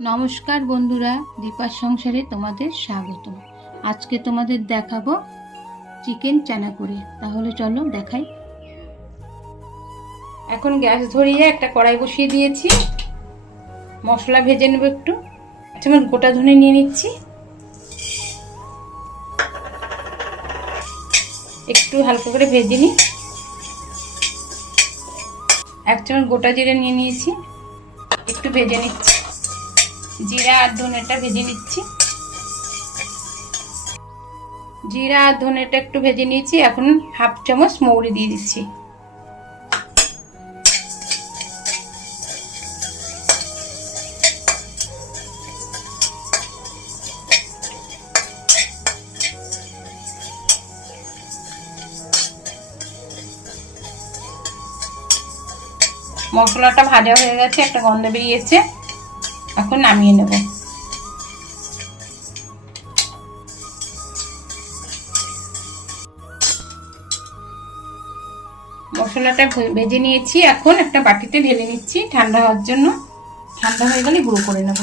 নমস্কার বন্ধুরা, দীপার সংসারে তোমাদের স্বাগত। আজকে তোমাদের দেখাবো চিকেন চানা করে তাহলে চলো দেখাই। এখন গ্যাস ধরিয়ে একটা কড়াই বসিয়ে দিয়েছি। মশলা ভেজে নেব একটু। যেমন গোটা ধনে নিয়ে নিচ্ছি। একটু হালকা করে ভেজে নিই। এক চামচ গোটা জিরে নিয়ে নিয়েছি। একটু ভেজে নিচ্ছি। জিরা আর ধনেটা ভেজে নিচ্ছি। জিরা আর ধনেটা একটু ভেজে নিয়েছি, এখন হাফ চামচ মৌরি দিয়ে দিচ্ছি। মশলাটা ভাজা হয়ে গেছে, একটা গন্ধ বেরিয়েছে। এখন নামিয়ে নেব। মশলাটা ভেজে নিয়েছি। এখন একটা বাটিতে ঢেলে নিচ্ছি। ঠান্ডা হওয়ার জন্য। ঠান্ডা হয়ে গেলে গুঁড়ো করে নেব।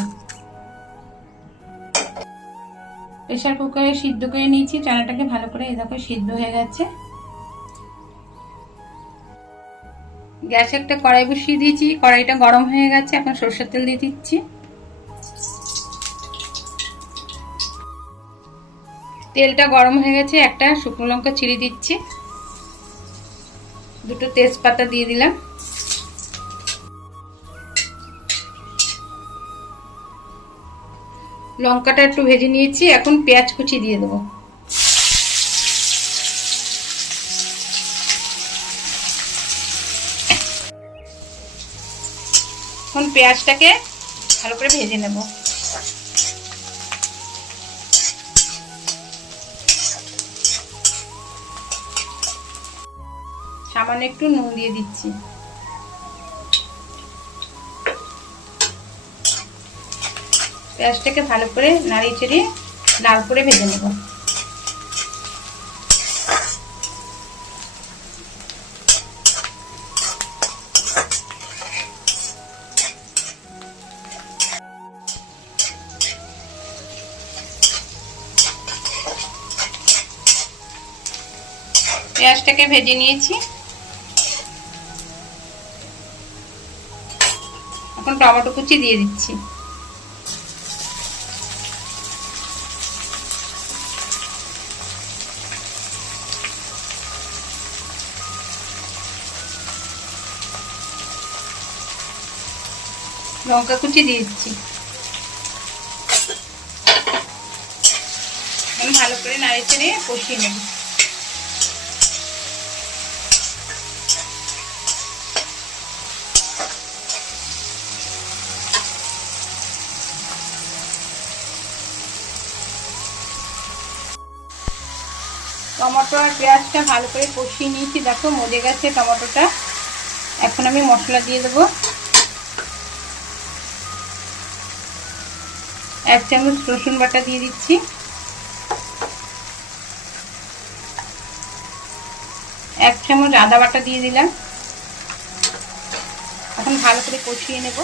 প্রেশার কুকারে সিদ্ধ করে নিয়েছি। চানাটাকে ভালো করে দেখো সিদ্ধ হয়ে গেছে। গ্যাসে একটা কড়াই বসিয়ে দিয়েছি। কড়াইটা গরম হয়ে গেছে। এখন সরষের তেল দিয়ে দিচ্ছি। তেলটা গরম হয়ে গেছে, একটা শুকনো লঙ্কা ছিঁড়ে দিচ্ছি। দুটো তেজপাতা দিয়ে দিলাম। লঙ্কাটা একটু ভেজে নিয়েছি, এখন পেঁয়াজ কুচি দিয়ে দেবো। এখন পেঁয়াজটাকে ভালো করে ভেজে নেব। সামান্য একটু নুন দিয়ে দিচ্ছি। পেঁয়াজটাকে ভালো করে নাড়িয়ে চড়িয়ে লাল করে ভেজে নেব। পেঁয়াজটাকে ভেজে নিয়েছি। এখন টমেটো কুচি দিয়ে দিচ্ছি। লঙ্কা কুচি দিয়ে দিচ্ছি। ভালো করে নাড়িয়ে চেড়ে কষিয়ে নেব। টমেটো আর পেঁয়াজটা ভালো করে কষিয়ে নিয়েছি। দেখো, মজে গেছে টমেটোটা। এখন আমি মশলা দিয়ে দেবো। এক চামচ রসুন বাটা দিয়ে দিচ্ছি। এক চামচ আদা বাটা দিয়ে দিলাম। এখন ভালো করে কষিয়ে নেব।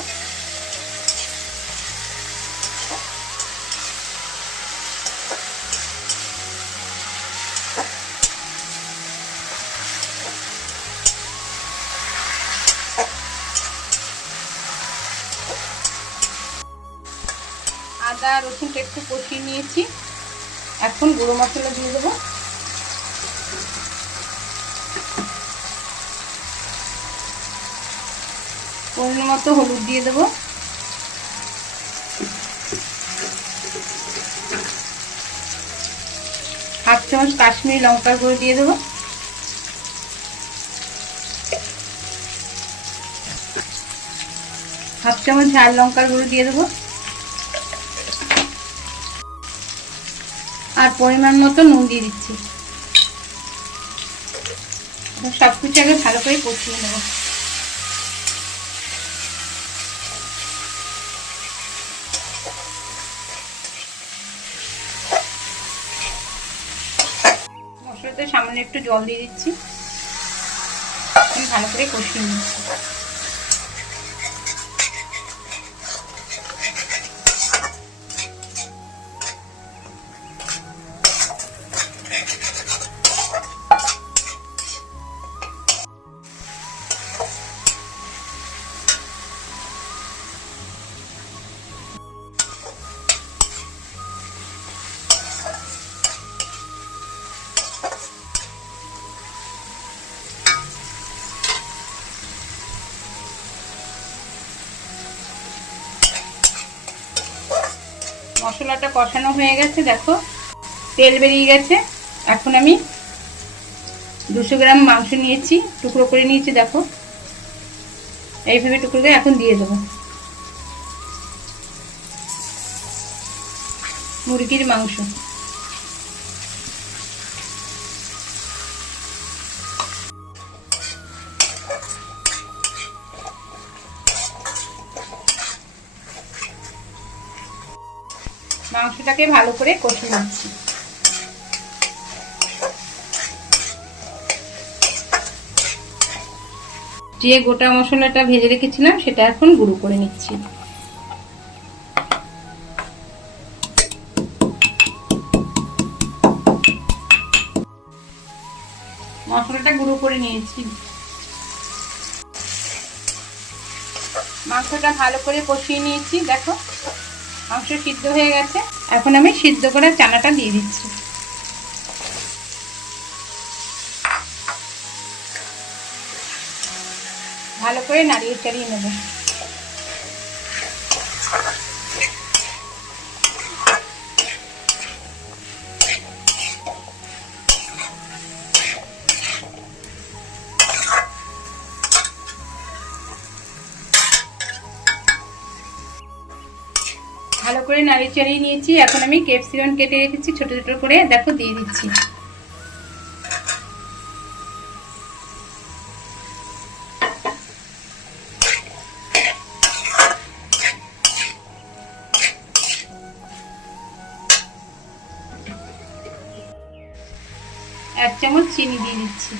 আদা রসুনটা একটু কষিয়ে নিয়েছি। এখন গুঁড়ো মশলা দিয়ে দেবো। পরিমাণ মতো হলুদ দিয়ে দেবো। হাফ চামচ কাশ্মীরি লঙ্কার গুঁড়ো দিয়ে দেবো। হাফ চামচ ঝাল লঙ্কার গুঁড়ো দিয়ে দেবো। আর পরিমাণ মতো নুন দিয়ে দিচ্ছি। সব কিছু আগে ভালো করে কষিয়ে নেব। মশলাতে সামান্য একটু জল দিয়ে দিচ্ছি। ভালো করে কষিয়ে নিচ্ছি। মশলাটা কষানো হয়ে গেছে, দেখো। তেল বেরিয়ে গেছে। এখন আমি দুশো গ্রাম মাংস নিয়েছি, টুকরো করে নিয়েছি, দেখো। এইভাবে টুকরো করে এখন দিয়ে দেবো। মুরগির মাংস। মাংসটাকে ভালো করে কষে নিচ্ছি। যে গোটা মশলাটা ভেজে রেখেছিলাম, সেটা এখন গুঁড়ো করে নিচ্ছি। মশলাটা গুঁড়ো করে নিয়েছি। মাংসটা ভালো করে কষিয়ে নিয়েছি, দেখো। মাংস সিদ্ধ হয়ে গেছে। এখন আমি সিদ্ধ করা চানাটা দিয়ে দিচ্ছি। ভালো করে নাড়িয়ে চাড়িয়ে নেব। ভালো করে নাড়িয়ে চাড়িয়ে নিয়েছি। এখন আমি ক্যাপসিকাম কেটে রেখেছি, ছোট ছোট করে। দেখো, দিয়ে দিচ্ছি। এক চামচ চিনি দিয়ে দিচ্ছি।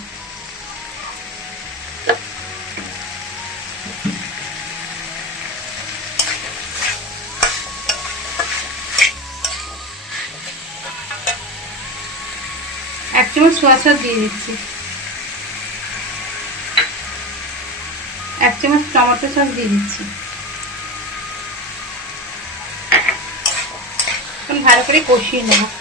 চামচ সোয়া সস দিয়ে দিচ্ছি। এক চামচ টমেটো সস দিয়ে দিচ্ছি। এখন ভালো করে কষিয়ে নেব।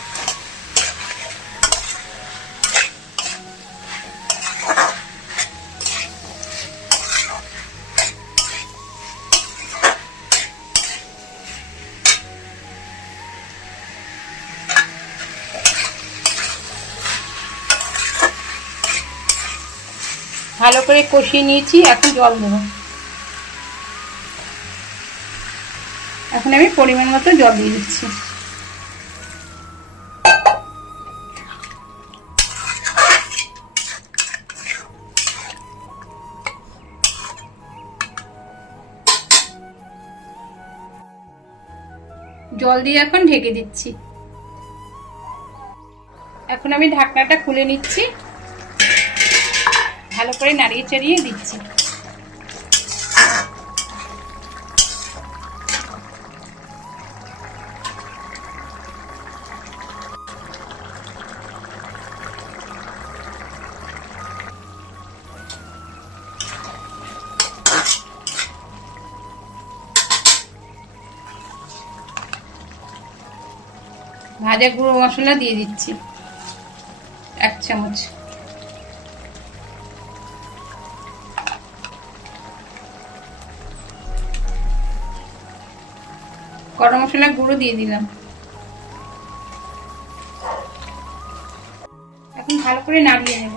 ভালো করে কষিয়ে নিয়েছি, এখন জল দেব। এখন আমি পরিমাণ মতো জল দিয়ে দিচ্ছি। জল দিয়ে এখন ঢেকে দিচ্ছি। এখন আমি ঢাকনাটা খুলে নিচ্ছি। ভালো করে নাড়িয়ে চাড়িয়ে দিচ্ছি। ভাজা গুঁড়ো মশলা দিয়ে দিচ্ছি এক চামচ। গরম মশলা গুঁড়ো দিয়ে দিলাম। এখন ভালো করে নাড়িয়ে নেব।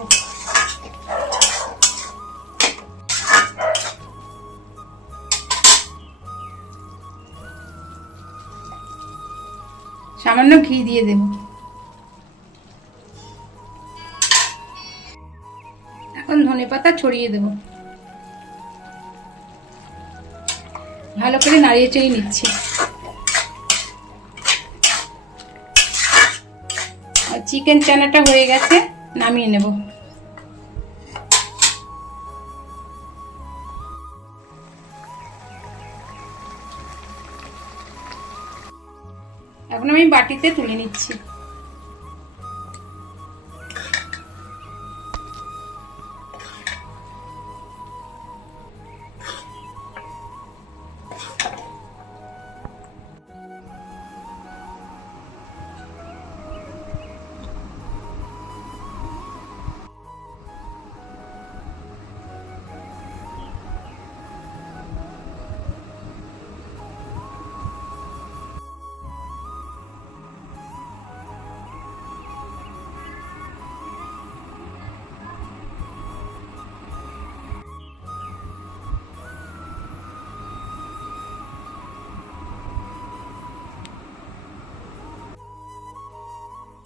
সামান্য ঘি দিয়ে দেব। এখন ধনে পাতা ছড়িয়ে দেব। ভালো করে নাড়িয়ে চাড়িয়ে নিচ্ছি। চিকেন চানাটা হয়ে গেছে নামিয়ে নেব। এখন আমি বাটিতে তুলে নিচ্ছি।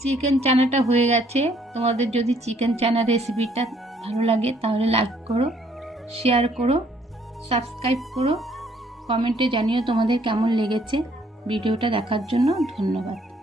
চিকেন চানাটা হয়ে গেছে। তোমাদের যদি চিকেন চানা রেসিপিটা ভালো লাগে, তাহলে লাইক করো শেয়ার করো সাবস্ক্রাইব করো। কমেন্টে জানিও তোমাদের কেমন লেগেছে। ভিডিওটা দেখার জন্য ধন্যবাদ।